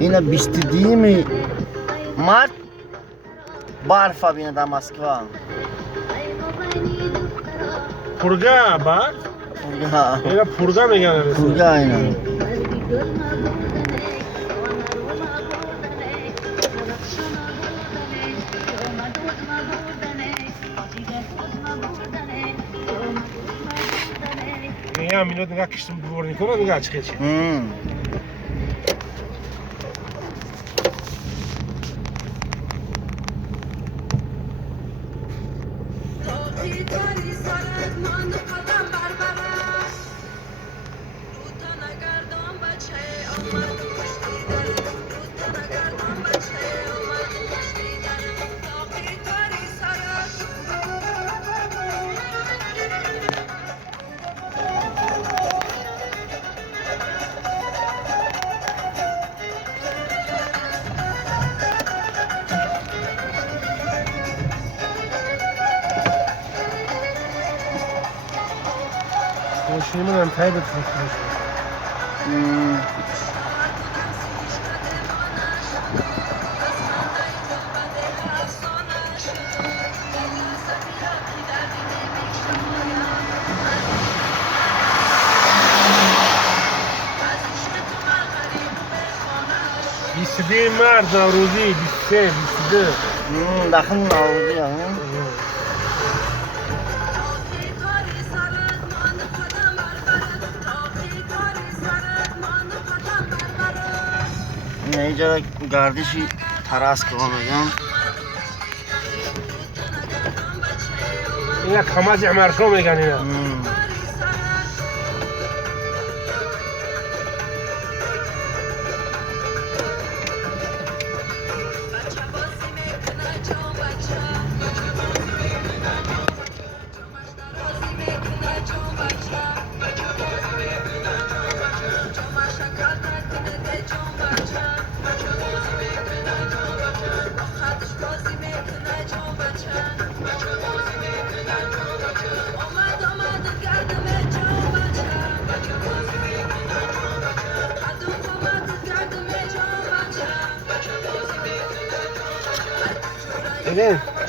اینا 22 مارت برف بینه در مسکو. پرگه برف؟ اینا پرگه میگن. پرگه اینا. Я минут нигah киштим дворником, нигah chiqib. ماشینمون هم تایی به تفکرش بیسته مرد نوروزی 23 22 داخل نوروزی ها. اینجا گردشی تراس که میگم. اینا کمازی عمرشو میگن اینا. Again.